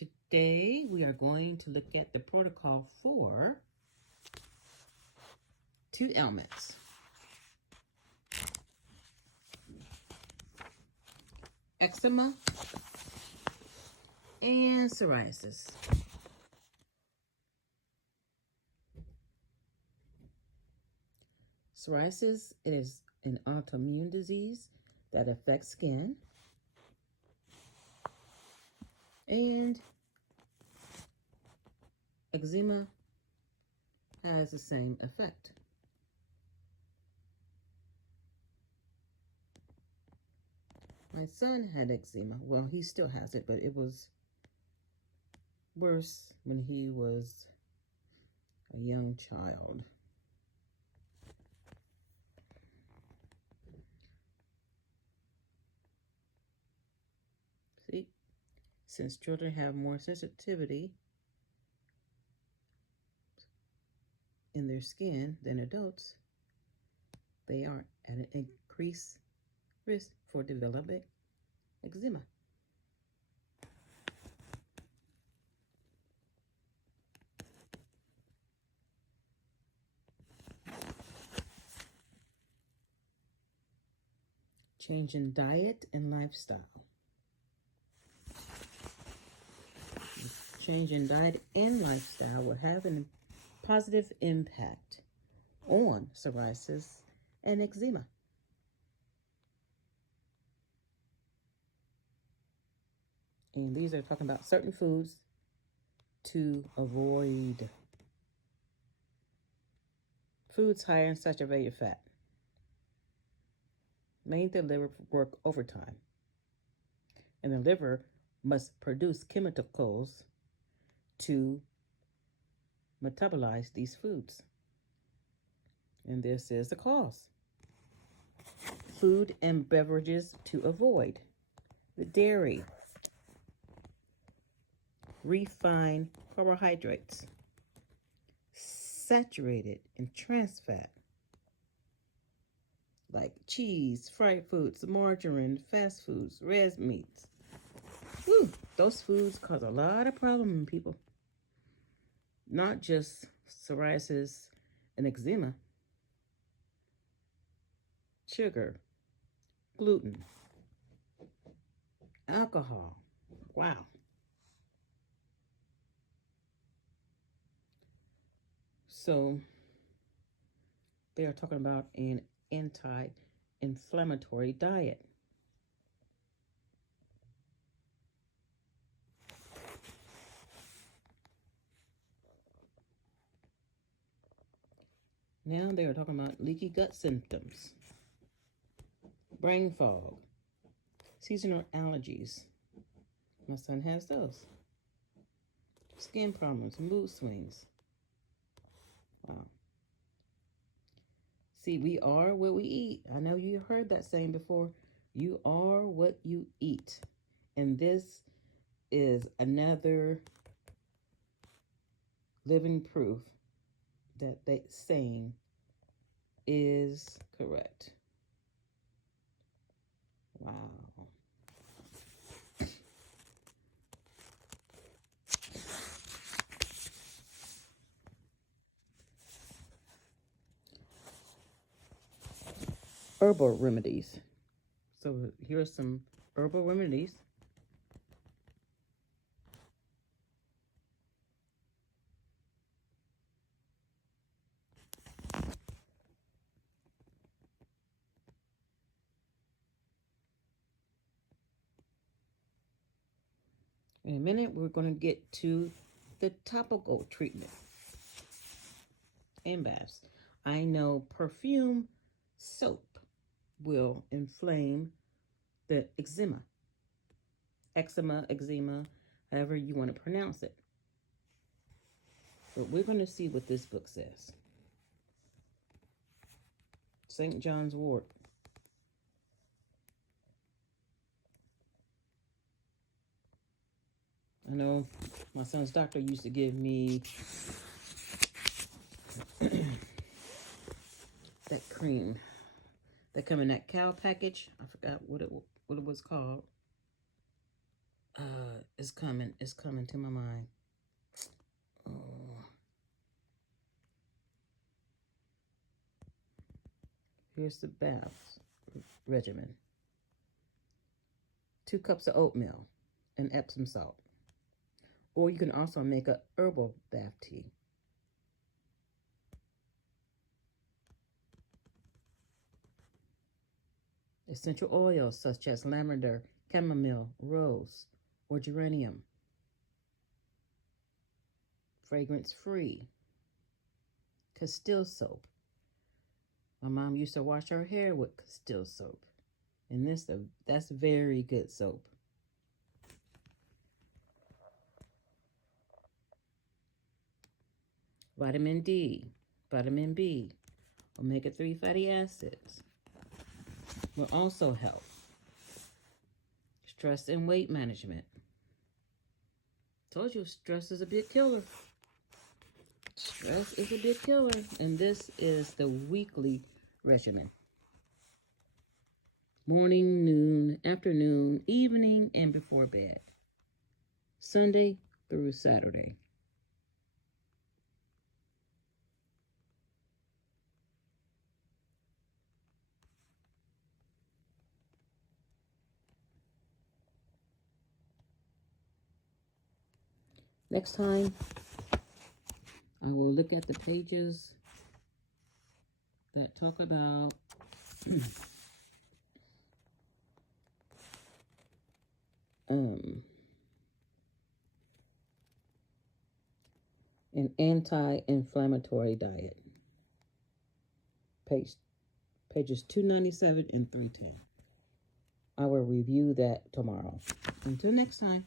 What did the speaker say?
Today we are going to look at the protocol for 2 ailments. Eczema and psoriasis. Psoriasis is an autoimmune disease that affects skin, and eczema has the same effect. My son had eczema. Well, he still has it, but it was worse when he was a young child. See, since children have more sensitivity in their skin than adults, they are at an increased risk for developing eczema. Change in diet and lifestyle. Change in diet and lifestyle will have a positive impact on psoriasis and eczema. And these are talking about certain foods to avoid. Foods higher in saturated fat. Make the liver work overtime. And the liver must produce chemicals to metabolize these foods. And this is the cause. Food and beverages to avoid. The dairy, refined carbohydrates, saturated and trans fat, like cheese, fried foods, margarine, fast foods, red meats. Whew, those foods cause a lot of problems in people. Not just psoriasis and eczema. Sugar, gluten, alcohol. Wow. So they are talking about an anti-inflammatory diet. Now they are talking about leaky gut symptoms, brain fog, seasonal allergies. My son has those. Skin problems, mood swings. Wow. See, we are what we eat. I know you heard that saying before. You are what you eat. And this is another living proof that that saying is correct. Wow. Herbal remedies. So here are some herbal remedies. In a minute, we're going to get to the topical treatment and baths. I know perfume soap will inflame the eczema, however you want to pronounce it. But we're going to see what this book says. St. John's Wort. I know my son's doctor used to give me that cream that come in that cow package. I forgot what it was called. It's coming. It's coming to my mind. Oh. Here's the bath regimen. 2 cups of oatmeal and Epsom salt. Or you can also make a herbal bath tea. Essential oils such as lavender, chamomile, rose, or geranium. Fragrance-free. Castile soap. My mom used to wash her hair with Castile soap. And that's very good soap. Vitamin D, vitamin B, omega-3 fatty acids will also help. Stress and weight management. Told you, stress is a big killer. Stress is a big killer. And this is the weekly regimen. Morning, noon, afternoon, evening, and before bed. Sunday through Saturday. Next time, I will look at the pages that talk about an anti-inflammatory diet. Pages 297 and 310. I will review that tomorrow. Until next time.